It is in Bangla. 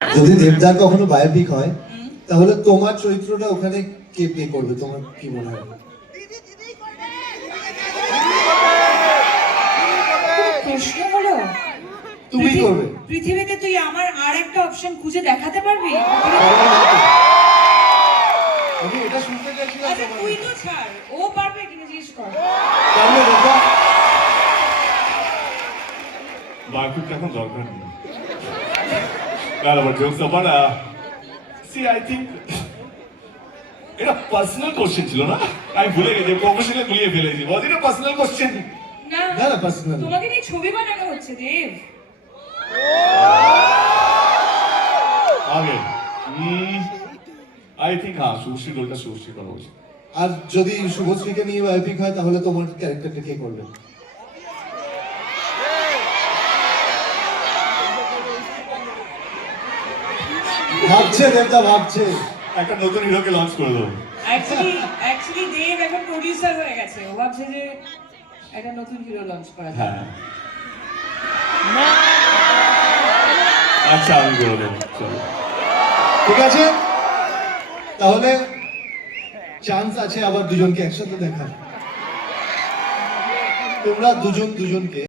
যদি দেবদার কখনো বায়োপিক হয় তাহলে তোমার চরিত্রটা ওখানে কে প্লে করবে? তোমার কি মনে হয়? প্রশ্ন হলো তুমি করবে। পৃথিবীতে তুই আমার আর একটা অপশন খুঁজে দেখাতে পারবি? আমি এটা শুনতে চাইছিলাম আচ্ছা তুই তো ছাড় ও পারবে কিনা জিজ্ঞেস কর। তাহলে দেবদা বায়োপিকটা এখন দরকার নেই। কার আবার জোকস আবার সি আই থিঙ্ক এটা পার্সোনাল কোশ্চেন ছিল না আমি ভুলে গেছি প্রফেশনাল গুলিয়ে ফেলেছি ওয়াজ এটা পার্সোনাল কোশ্চেন না না না পার্সোনাল তোমাকে নিয়ে ছবি বানানো হচ্ছে দেব আগে আই থিঙ্ক হ্যাঁ শুভশ্রী রোলটা শুভশ্রী করা উচিত আর যদি শুভশ্রীকে নিয়ে বায়োপিক হয় তাহলে তোমার ক্যারেক্টারটা কে করবে ভাবছে দেবদা ভাবছে। একটা নতুন হিরোকে লঞ্চ করে দেবো। অ্যাকচুয়ালি অ্যাকচুয়ালি দেব এখন প্রডিউসার হয়ে গেছে। ও ভাবছে যে একটা নতুন হিরো লঞ্চ করা হ্যাঁ। আচ্ছা আমি করে দেবো। চলো। ঠিক আছে? তাহলে চান্স আছে আবার দুজনকে একসাথে দেখার। তোমরা দুজন দুজনকে